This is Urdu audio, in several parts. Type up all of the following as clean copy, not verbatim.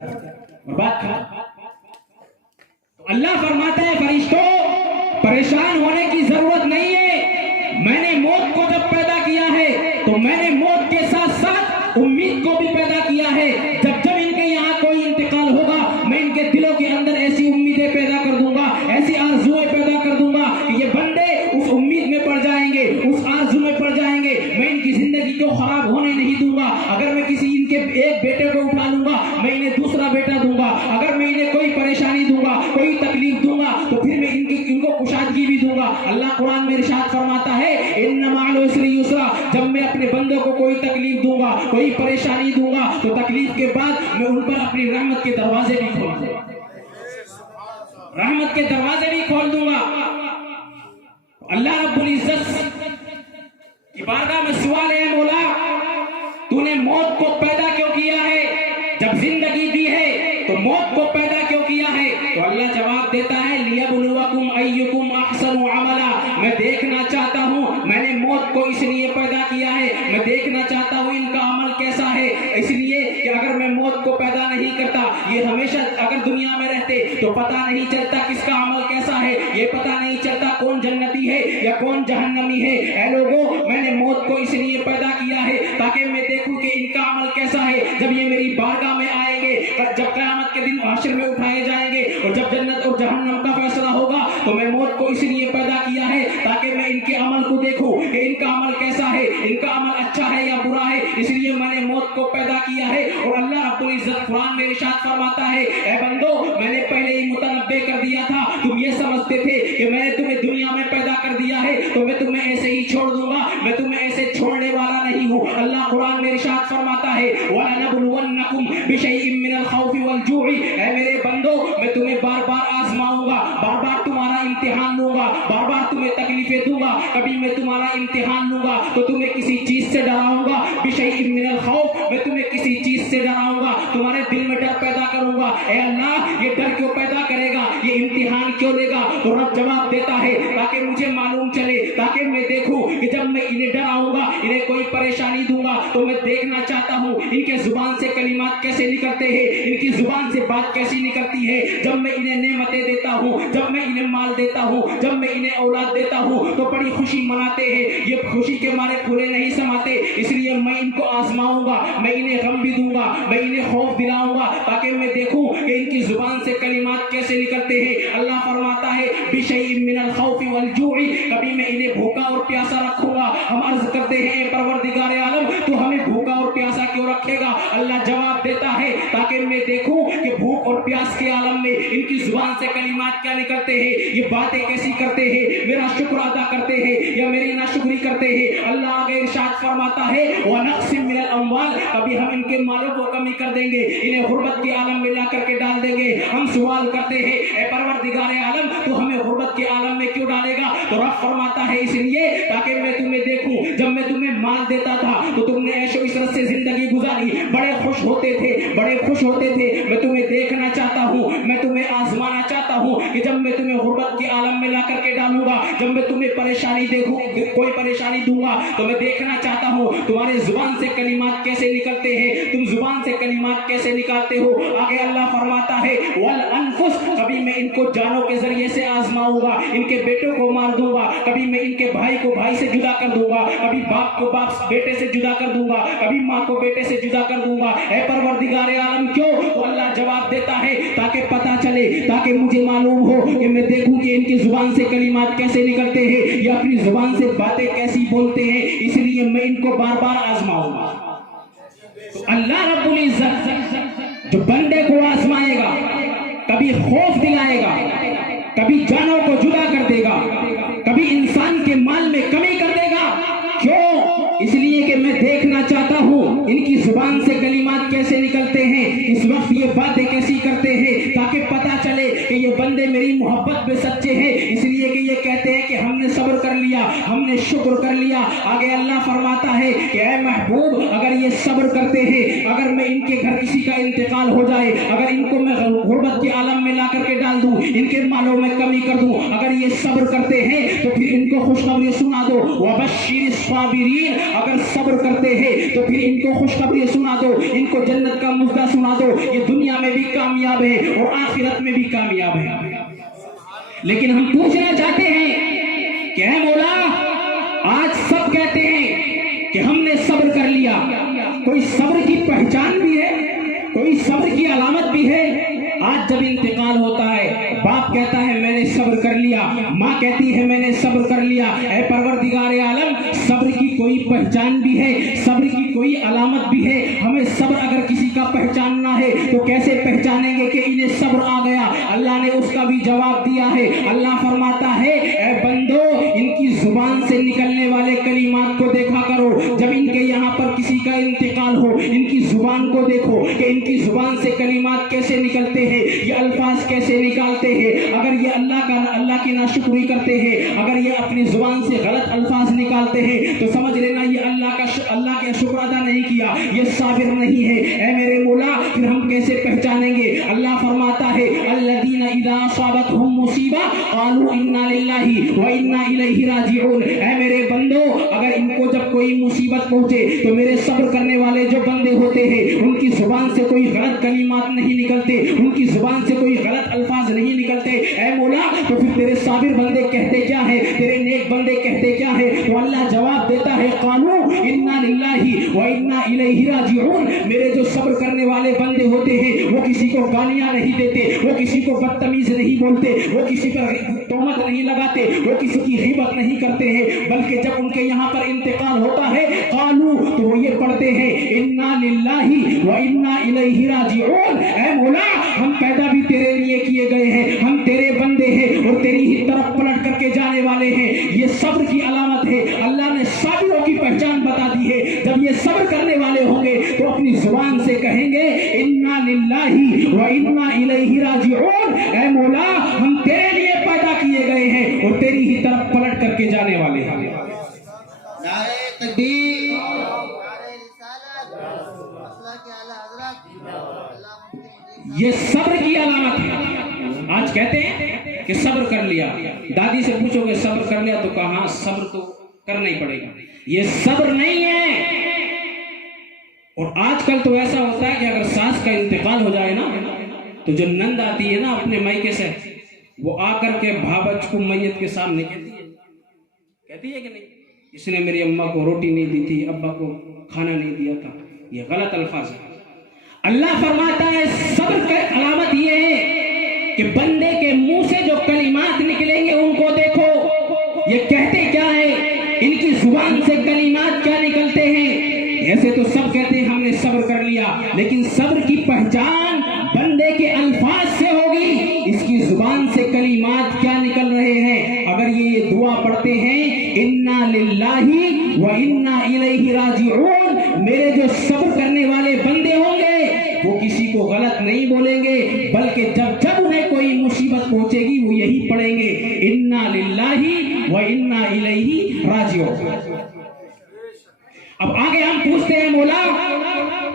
بات تو اللہ فرماتا ہے فرشتوں پریشان ہونے کی ضرورت نہیں ہے، میں نے موت کو جب پیدا کیا ہے تو میں نے موت کے ساتھ ساتھ امید کو بھی پیدا کیا ہے۔ جب جب ان کے یہاں کوئی انتقال ہوگا میں ان کے دلوں کے اندر ایسی امیدیں پیدا کر دوں گا، ایسی آرزویں پیدا کر دوں گا کہ یہ بندے اس امید میں پڑ جائیں گے، اس آرزو میں پڑ جائیں گے، میں ان کی زندگی کو خراب ہونے نہیں دوں گا۔ اگر میں کسی ان کے ایک بیٹے کو اٹھا لوں گا میں انہیں دوسرا بیٹا دوں گا، اگر میں انہیں کوئی پریشانی دوں گا، کوئی تکلیف دوں گا تو پھر میں ان کو کشادگی بھی دوں گا۔ اللہ قرآن میں ارشاد فرماتا ہے ان مع العسر یسرا، جب میں اپنے بندوں کو کوئی تکلیف دوں گا، کوئی پریشانی دوں گا تو تکلیف کے بعد میں ان پر اپنی رحمت کے دروازے بھی کھول دوں گا، رحمت کے دروازے بھی کھول دوں گا۔ اللہ رب العزت کی بارگاہ میں سوال ہے مولا تو نے موت کو پیدا کیوں کیا ہے؟ جب زندگی دی ہے تو موت کو پیدا کیوں کیا ہے؟ تو اللہ جواب دیتا ہے لیبلوکم ایکم احسن عملا، میں دیکھنا چاہتا ہوں، میں نے موت کو اس لیے پیدا کیا ہے، میں دیکھنا چاہتا ہوں ان کا عمل کیسا ہے، اس لیے کہ اگر میں موت کو پیدا نہیں کرتا یہ ہمیشہ اگر دنیا میں رہتے تو پتہ نہیں چلتا کس کا عمل کیسا ہے، یہ پتہ نہیں چلتا کون جنتی ہے یا کون جہنمی ہے۔ اے لوگوں میں نے موت کو اس لیے پیدا کیا ہے تاکہ میں دیکھوں کہ ان کا عمل کیسا ہے، جب یہ میری بارگاہ میں آئیں گے، جب قیامت کے دن حشر میں اٹھائے جائیں گے اور جب جنت اور جہنم کا فیصلہ ہوگا تو میں موت کو اس لیے پیدا کیا ہے تاکہ میں ان کے عمل کو دیکھوں کہ ان کا عمل کیسا ہے، ان کا عمل اچھا ہے یا برا ہے، اس لیے میں نے موت کو پیدا کیا ہے۔ اور اللہ رب العزت قرآن میں ارشاد فرماتا ہے اے بندو میں نے پہلے ہی متنبع کر دیا تھا، تم یہ سمجھتے تھے کہ میں نے تمہیں دنیا میں پیدا کر دیا ہے تو میں تمہیں ایسے ہی چھوڑ دوں گا، میں تمہیں ایسے چھوڑنے والا نہیں ہوں۔ اللہ قرآن میں ارشاد فرماتا ہے وَلَنَبْلُوَنَّكُمْ بِشَيْءٍ مِّنَ الْخَوْفِ وَالْجُوعِ، اے میرے بندو میں تمہیں بار بار آزماؤں گا، بار بار تمہارا امتحان لوں گا، بار بار تمہیں تکلیفیں دوں گا، کبھی میں تمہارا امتحان لوں گا تو تمہیں کسی چیز سے ڈراؤں گا، بِشَيْءٍ مِّنَ الْخَوْفِ میں تمہیں کسی چیز سے ڈراؤں گا، تمہارے دل میں ڈر پیدا کروں گا۔ اے اللہ یہ ڈر کیوں پیدا کرے گا، یہ امتحان کیوں لے گا؟ تو رب جواب دیتا ہے تاکہ مجھے معلوم چلے، تاکہ میں دیکھوں کہ جب میں انہیں ڈراؤں گا، انہیں کوئی پریشانی دوں گا تو میں دیکھنا چاہتا ہوں ان کے زبان سے کلمات کیسے نکلتے ہیں، ان کی زبان سے بات کیسی نکلتی ہے۔ جب میں انہیں نعمتیں دیتا ہوں، جب میں انہیں مال دیتا ہوں، جب میں انہیں اولاد دیتا ہوں تو بڑی خوشی مناتے ہیں، یہ خوشی کے مارے کھلے نہیں سماتے، اس لیے میں ان کو آزماؤں گا، میں انہیں غم بھی دوں گا، میں انہیں خوف دلاؤں گا تاکہ میں دیکھوں کہ ان کی زبان سے کلمات کیسے نکلتے ہیں۔ اللہ فرماتا ہے بِشَيْءٍ مِّنَ الْخَوْفِ وَالْجُوعِ، کبھی میں انہیں بھوکا اور پیاسا رکھوں گا۔ ہم عرض کرتے ہیں اے پروردگار عالم تو ہمیں بھوکا اور پیاسا کیوں رکھے گا؟ اللہ جواب دیتا ہے تاکہ میں دیکھوں کہ بھوک اور پیاس کے عالم میں ان کی زبان سے کلمات کیا نکلتے ہیں، یہ باتیں کیسی کرتے ہیں، میرا شکر ادا کرتے ہیں یا میری ناشکری کرتے ہیں۔ اللہ آگے ارشاد فرماتا ہے وَنَقْسِم مِّنَ الْأَمْوَالِ، کبھی ہم ان کے مالوں کو کمی کر دیں گے، انہیں غربت کے عالم میں لا کر کے ڈال دیں گے۔ ہم سوال کرتے ہیں اے پروردگار عالم تو ہمیں غربت کے عالم میں کیوں ڈالے گا؟ تو رب فرماتا ہے اس لیے تاکہ میں تمہیں دیکھوں، جب میں تمہیں مال دیتا تھا تو تم نے عیش و عشرت سے زندگی گزاری، بڑے خوش ہوتے تھے، بڑے خوش ہوتے تھے، میں تمہیں دیکھنا چاہتا ہوں، میں تمہیں آزمانا چاہتا ہوں کہ جب میں تمہیں غربت کے عالم میں لا کر کے ڈالوں گا، جب میں تمہیں پریشانی دیکھوں، کوئی پریشانی دوں گا تو میں دیکھنا چاہتا ہوں تمہارے زبان سے کلمات کیسے نکلتے ہیں، تم زبان سے کلمات کیسے نکالتے ہو۔ آگے اللہ فرماتا ہے والانفس، کبھی میں ان کو جانوں کے ذریعے سے آزماؤں گا، ان کے بیٹوں کو مار دوں گا، کبھی میں ان کے بھائی کو بھائی سے جدا کر دوں گا، کبھی باپ کو باپ بیٹے سے جدا کر دوں گا، کبھی ماں کو بیٹے سے جدا کر دوں گا۔ اے پروردگار عالم کیوں؟ تو اللہ جواب دیتا ہے تاکہ پتہ چلے، تاکہ مجھے معلوم ہو کہ میں دیکھوں کہ ان کی زبان سے کلمات کیسے نکلتے ہیں یا اپنی زبان سے باتیں کیسی بولتے ہیں، اس لیے میں ان کو بار بار آزماؤں گا۔ تو اللہ رب العزت جو بندے کو آزمائے گا، کبھی خوف دلائے گا، کبھی جانوں کو جدا کر دے گا، کبھی انسان کے مال میں کمی کر دے گا۔ کیوں؟ اس لیے کہ میں دیکھنا چاہتا ہوں ان کی زبان سے کلمات کیسے نکلتے ہیں، اس وقت یہ باتیں کیسی کرتے ہیں، تاکہ پتہ چلے کہ یہ بندے میری محبت میں سچے ہیں، اس لیے کہ یہ کہتے ہیں کہ ہم نے نے صبر کر لیا, ہم نے شکر کر لیا. آگے اللہ فرماتا ہے کہ اے محبوب اگر یہ صبر کرتے ہیں, اگر میں ان کے گھر کسی کا انتقال ہو جائے, اگر ان کو میں غربت کے عالم میں لا کر کے ڈال دوں, ان کے مالوں میں کمی کر دوں, اگر یہ صبر کرتے ہیں تو پھر ان کو خوشخبری سنا دو. وبشر الصابرین, اگر صبر کرتے ہیں تو پھر ان کو خوشخبری سنا دو, ان کو جنت کا مژدہ سنا دو. یہ دنیا میں بھی کامیاب ہے اور آخرت میں بھی کامیاب ہے. لیکن ہم پوچھنا چاہتے ہیں کہ اے مولا, آج سب کہتے ہیں کہ ہم نے صبر کر لیا. کوئی صبر کی پہچان بھی ہے, کوئی صبر کی علامت بھی ہے. آج جب انتقال ہوتا ہے, باپ کہتا ہے میں نے صبر کر لیا, ماں کہتی ہے میں نے صبر کر لیا. اے پروردگار عالم, صبر کی کوئی پہچان بھی ہے, صبر کی کوئی علامت بھی ہے. ہمیں صبر اگر کسی کا پہچاننا ہے تو کیسے پہچانیں گے کہ انہیں صبر آ گیا؟ اللہ نے اس کا بھی جواب دیا ہے. اللہ فرماتا ہے اے بندو, ان کی زبان سے نکلنے والے کلمات کو دیکھا کرو. جب ان کے یہاں پر کسی کا انتقال ہو, ان کی زبان کو دیکھو کہ ان کی زبان سے کلمات کیسے نکلتے ہیں, یہ الفاظ کیسے نکالتے ہیں. اگر یہ اللہ کی ناشکری کرتے ہیں, اگر یہ اپنی زبان سے غلط الفاظ نکالتے ہیں تو سمجھ لینا یہ اللہ کا شکر ادا نہیں کیا, یہ صابر نہیں ہے. اے میرے مولا, پھر ہم کیسے پہچانیں گے؟ اللہ فرماتا ہے الذین اذا اصابتهم مصیبہ قالوا انا للہ وانا الیہ راجعون. اے میرے بندو, اگر ان کو جب کوئی مصیبت پہنچے تو میرے صبر کرنے والے جو بندے ہوتے ہیں ان کی زبان سے کوئی غلط کلمات نہیں نکلتے, ان کی زبان سے کوئی غلط الفاظ نہیں نکلتے. اے مولا, تو پھر تیرے صابر بندے کہتے کیا ہے, تیرے نیک بندے کہتے کیا ہے؟ تو اللہ جواب دیتا ہے قالوا انا للہ وانا الیہ راجعون. میرے جو صبر کرنے والے بندے ہوتے ہیں وہ کسی کو گالیاں نہیں دیتے, وہ کسی کو بدتمیز نہیں بولتے, وہ کسی پر تہمت نہیں لگاتے, وہ کسی کی غیبت نہیں کرتے ہیں, بلکہ جب ان کے یہاں پر انتقال ہوتا ہے قالوا تو وہ یہ پڑھتے ہیں انا للہ وانا الیہ راجعون. اے مولا, ہم پیدا بھی تیرے لیے کیے گئے ہیں, ہم تیرے بندے ہیں اور تیری ہی طرف پلٹ کر کے جانے والے ہیں. یہ صبر کی علامت ہے. اللہ نے صابروں کی پہچان بتا دی ہے. جب یہ صبر کرنے والے ہوں گے تو اپنی زبان سے کہیں گے انا للہ وانا الیہ راجعون. اے مولا, ہم تیرے لیے پیدا کیے گئے ہیں اور تیری ہی طرف پلٹ کر کے جانے والے ہیں. نعرہ تکبیر, نعرہ رسالت, مسئلہ کے اعلیٰ حضرت. یہ صبر کی علامت ہے. آج کہتے ہیں کہ صبر کر لیا. دادی سے پوچھو گے صبر کر لیا تو کہاں, صبر تو کرنا ہی پڑے گا. یہ صبر نہیں ہے. اور آج کل تو ایسا ہوتا ہے کہ اگر ساس کا انتقال ہو جائے نا تو جو نند آتی ہے نا اپنے مائکے سے, وہ آ کر کے بھابچ کو میت کے سامنے کہتی ہے کہ نہیں, اس نے میری اماں کو روٹی نہیں دی تھی, ابا کو کھانا نہیں دیا تھا. یہ غلط الفاظ ہے. اللہ فرماتا ہے صبر کی علامت یہ ہے کہ بندے کے منہ سے جو کلمات نکلیں گے ان کو دیکھو, یہ کہتے کیا ہے, ان کی زبان سے کلمات کیا نکلتے ہیں. ایسے تو سب کہتے ہیں ہم نے صبر کر لیا, لیکن صبر کی پہچان بندے کے الفاظ سے ہوگی, اس کی زبان سے کلمات کیا نکل رہے ہیں. اگر یہ دعا پڑھتے ہیں انا للہ وانا الیہ راجعون, میرے جو صبر کرنے والے بندے ہوں گے وہ کسی کو غلط نہیں بولیں گے, بلکہ جب انہیں کوئی مصیبت پہنچے گی وہ یہی پڑھیں گے انا للہ وانا الیہ راجعون. اب آگے ہم پوچھتے ہیں مولا,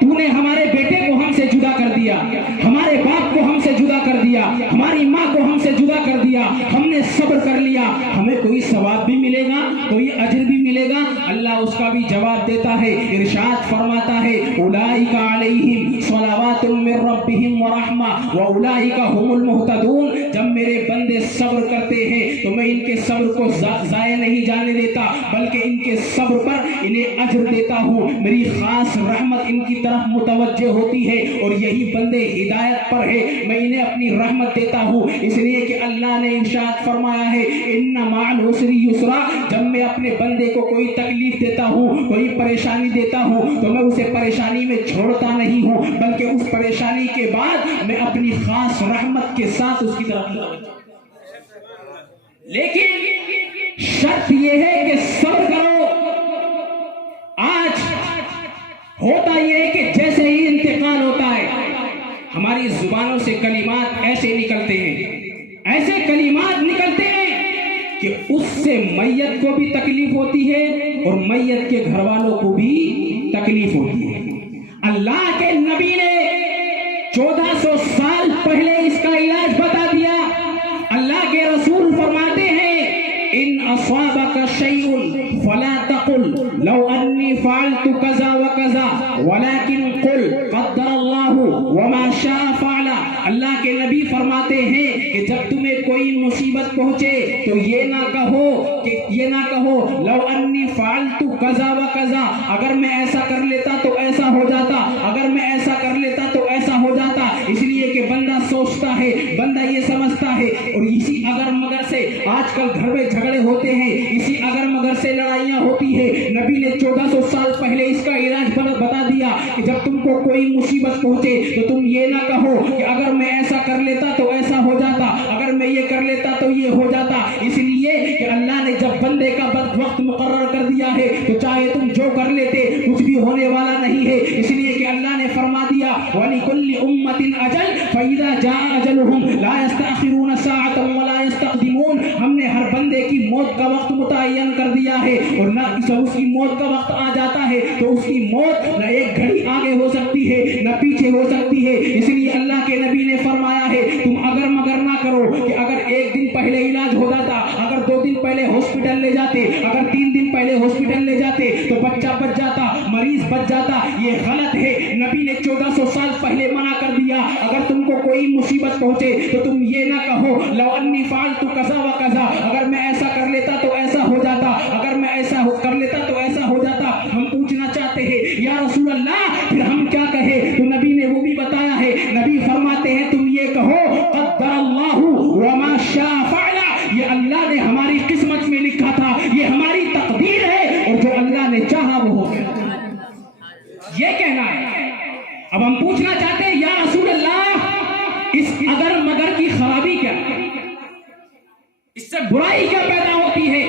تو نے ہمارے بیٹے کو ہم سے جدا کر دیا, ہمارے باپ کو ہم سے جدا کر دیا, ہماری ماں کو ہم سے جدا کر دیا, ہم نے صبر کر لیا, ہمیں کوئی ثواب بھی ملے گا, کوئی اجر بھی ملے گا؟ اللہ اس کا بھی جواب دیتا ہے. ارشاد فرماتا ہے اولئک علیہم صلوات من ربہم ورحمہ واولئک هم المہتدون. جب میرے بندے صبر کرتے ہیں تو میں ان کے صبر کو ضائع نہیں جانے دیتا, بلکہ ان کے صبر پر انہیں اجر دیتا ہوں. میری خاص رحمت ان کی طرف متوجہ ہوتی ہے اور یہی بندے ہدایت پر ہے, میں انہیں اپنی رحمت دیتا ہوں. اس لیے کہ اللہ نے ارشاد فرمایا ہے ان مع العسر یسرا. جب میں اپنے بندے کو کوئی تکلیف دیتا ہوں, کوئی پریشانی دیتا ہوں, تو میں اسے پریشانی میں چھوڑتا نہیں ہوں, بلکہ اس پریشانی کے بعد میں اپنی خاص رحمت کے ساتھ اس کی طرف متوجہ. لیکن شرط یہ ہے کہ صبر کرو. آج ہوتا یہ ہے کہ جیسے ہی انتقال ہوتا ہے ہماری زبانوں سے کلمات ایسے نکلتے ہیں, ایسے کلمات نکلتے ہیں کہ اس سے میت کو بھی تکلیف ہوتی ہے اور میت کے گھر والوں کو بھی تکلیف ہوتی ہے. اللہ کے نبی نے 1400 سال پہلے اس کا علاج بتا دیا. اللہ کے رسول فرماتے ہیں ان اصابك شيء فلا تقل لو اني فعلت كذا وكذا ولكن قل قدر الله وما شاء فعل. اللہ کے نبی فرماتے ہیں کہ جب تمہیں کوئی مصیبت پہنچے تو یہ نہ کہو لو انی فعلت کذا و کذا، اگر میں ایسا کر لیتا تو ایسا ہو جاتا، اگر میں ایسا کر لیتا تو ایسا ہو جاتا. اس لیے کہ بندہ سوچتا ہے، بندہ یہ سمجھتا ہے، اور اسی اگر مگر سے آج کل گھر میں جھگڑے ہوتے ہیں، اسی اگر مگر سے لڑائیاں ہوتی ہے. نبی نے 1400 سال پہلے اس کا علاج بتا دیا کہ جب تم کو کوئی مصیبت پہنچے تو تم یہ نہ کہو کہ اگر میں ایسا کر لیتا تو ایسا ہو جاتا، اگر میں یہ کر لیتا تو یہ ہو جاتا. اس لیے کہ اللہ نے جب بندے کا وقت مقرر کر دیا ہے تو چاہے تم جو کر لیتے کچھ بھی ہونے والا نہیں ہے. اس لیے کہ اللہ نے فرما دیا وَلِكُلِّ أُمَّةٍ أَجَلٌ فَإِذَا جَاءَ أَجَلُهُمْ لَا يَسْتَأْخِرُونَ سَاعَةً وَلَا يَسْتَقْدِمُونَ. ہم نے ہر بندے کی موت کا وقت متعین کر دیا ہے، اور نہ جب اس کی موت کا وقت آ جاتا ہے تو اس کی موت نہ ایک گھڑی آگے ہو سکتی ہے نہ پیچھے ہو سکتی ہے. اس لیے اللہ کے نبی نے فرمایا ہے تم اگر مگر نہ کرو کہ اگر ایک دن پہلے علاج ہو جاتا، اگر 2 دن پہلے ہاسپٹل لے جاتے، اگر 3 دن پہلے ہاسپٹل لے جاتے تو بچہ بچ جاتا، مریض بچ جاتا. یہ غلط ہے. نبی نے 1400 سال پہلے منع کر دیا اگر تم کو کوئی مصیبت پہنچے تو تم یہ نہ کہو لو انی فعلت کذا و کذا، اگر میں ایسا کر لیتا تو ایسا ہو جاتا، اگر میں ایسا کر لیتا تو ایسا ہو جاتا. ہم پوچھنا چاہتے ہیں یا رسول اللہ پھر ہم کیا کہے؟ تو نبی نے وہ بھی بتایا ہے. نبی فرماتے ہیں تم یہ کہو قدر اللہ وما شاء فعل. یہ اللہ نے ہماری قسمت میں لکھا تھا، یہ ہماری تقدیر ہے، اور جو اللہ نے چاہا وہ ہو گیا. یہ کہنا ہے. اب ہم پوچھنا چاہتے ہیں یا رسول اللہ اس اگر مگر کی خرابی کیا ہے، اس سے برائی کیا پیدا ہوتی ہے؟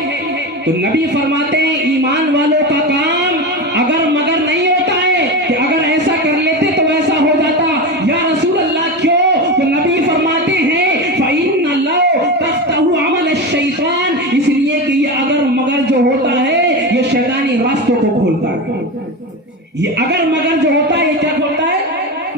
تو نبی فرماتے ہیں ایمان والوں کا کام اگر مگر نہیں ہوتا ہے کہ اگر ایسا کر لیتے تو ایسا ہو جاتا. یا رسول اللہ کیوں؟ تو نبی فرماتے ہیں فَإِنَّ لَوْ تَفْتَحُ عَمَلَ الشَّيْطَانِ. اس لیے کہ یہ اگر مگر جو ہوتا ہے یہ شیطانی راستوں کو کھولتا ہے. یہ اگر مگر جو ہوتا ہے یہ کیا کھولتا ہے؟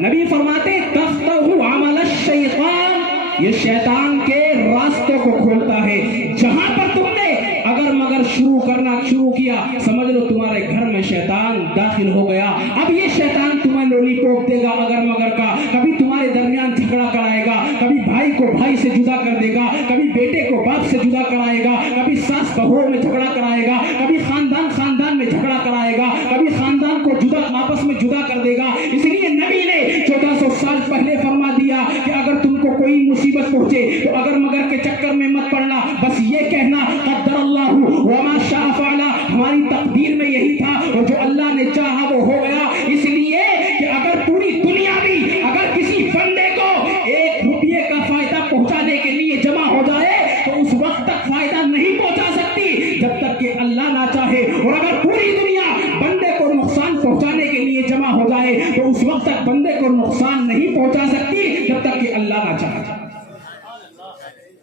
نبی فرماتے ہیں تَفْتَحُ عَمَلَ الشَّيْطَانِ، یہ شیطان کے راستوں کو کھولتا ہے. جہاں پر تم نے اگر مگر شروع کیا سمجھ لو تمہارے گھر میں شیطان داخل ہو گیا. اب یہ شیطان تمہیں لولی پوپ دے گا اگر مگر کا، کبھی تمہارے درمیان جھگڑا کرائے گا، کبھی بھائی کو بھائی سے جدا کر دے گا، کبھی بیٹے کو باپ سے جدا کرائے گا، کبھی ساس بہو میں جھگڑا کرائے گا، کبھی خاندان میں جھگڑا کرائے گا، کبھی خاندان کو آپس میں جدا کر دے گا. اس لیے نبی نے 1400 سال پہلے فرما دیا کہ اگر تم کو کوئی مصیبت پہنچے تو اگر مگر کے چکر میں مت پڑنا، بس یہ کہنا قدر اللہ وما شاء فعل، ہماری تقدیر میں یہی تھا اور جو اللہ نے چاہا وہ ہو گیا. اس لیے کہ اگر پوری دنیا بھی اگر کسی بندے کو 1 روپیے کا فائدہ پہنچانے کے لیے جمع ہو جائے تو اس وقت تک فائدہ نہیں پہنچا سکتی جب تک کہ اللہ نہ چاہے، اور اگر پوری دنیا بندے کو نقصان پہنچانے کے لیے جمع ہو جائے تو اس وقت تک بندے کو نقصان نہیں پہنچا سکتی جب تک کہ اللہ نہ چاہے.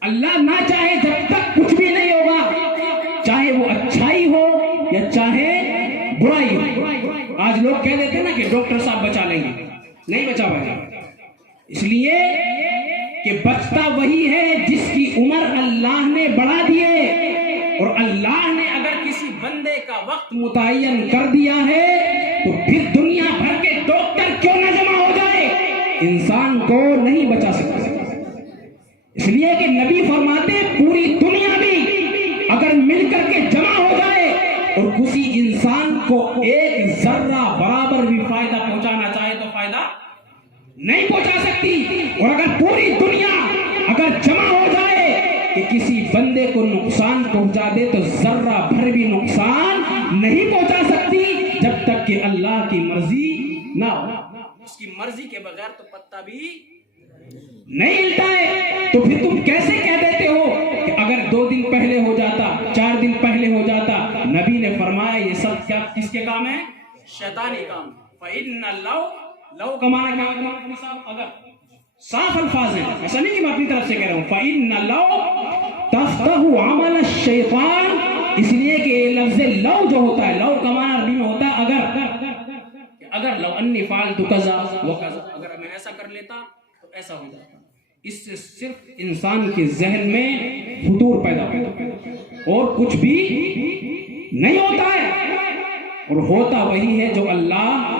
اللہ نہ چاہے جب تک کچھ بھی نہیں ہوگا، چاہے وہ اچھائی ہو یا چاہے برائی ہو. آج لوگ کہہ دیتے ہیں نا کہ ڈاکٹر صاحب بچا لیں گے، نہیں بچا پائے گا. اس لیے کہ بچتا وہی ہے جس کی عمر اللہ نے بڑھا دیے، اور اللہ نے اگر کسی بندے کا وقت متعین کر دیا ہے تو پھر دنیا بھر کے ڈاکٹر کیوں نہ جمع ہو جائے، انسان کو نہیں بچا سکتے. اس لیے کہ نبی فرماتے پوری دنیا بھی اگر مل کر کے جمع ہو جائے اور کسی انسان کو 1 ذرہ برابر بھی فائدہ پہنچانا چاہے تو فائدہ نہیں پہنچا سکتی. اور اگر پوری دنیا اگر جمع ہو جائے کہ کسی بندے کو نقصان پہنچا دے تو ذرہ بھر بھی نقصان نہیں پہنچا سکتی جب تک کہ اللہ کی مرضی نہ ہو. اس کی مرضی کے بغیر تو پتا بھی نہیں ہلتا ہے. تو پھر تم کیسے کہہ دیتے ہو کہ اگر 2 دن پہلے ہو جاتا، 4 دن پہلے ہو جاتا؟ نبی نے فرمایا یہ سب کیا کس کے کام ہے؟ شیطانی کام. فَإِنَّ لَوْ کا معنی کیا؟ اگر صاف الفاظ ہیں، ایسا نہیں کہ میں اپنی طرف سے کہہ رہا ہوں. فَإِنَّ لَوْ تَفْتَحُ عَمَلَ الشَّيْطَانِ، اس لیے کہ یہ لفظ لو جو ہوتا ہے، لو کا معنی عربی میں ہوتا ہے اگر لو انی فعلت کذا وکذا، اگر میں ایسا کر لیتا تو ایسا ہو جاتا. اس سے صرف انسان کے ذہن میں فطور پیدا ہوتا ہے اور کچھ بھی نہیں ہوتا ہے، اور ہوتا وہی ہے جو اللہ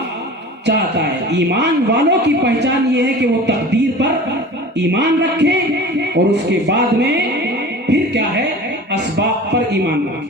چاہتا ہے. ایمان والوں کی پہچان یہ ہے کہ وہ تقدیر پر ایمان رکھیں اور اس کے بعد میں پھر کیا ہے، اسباب پر ایمان رکھیں.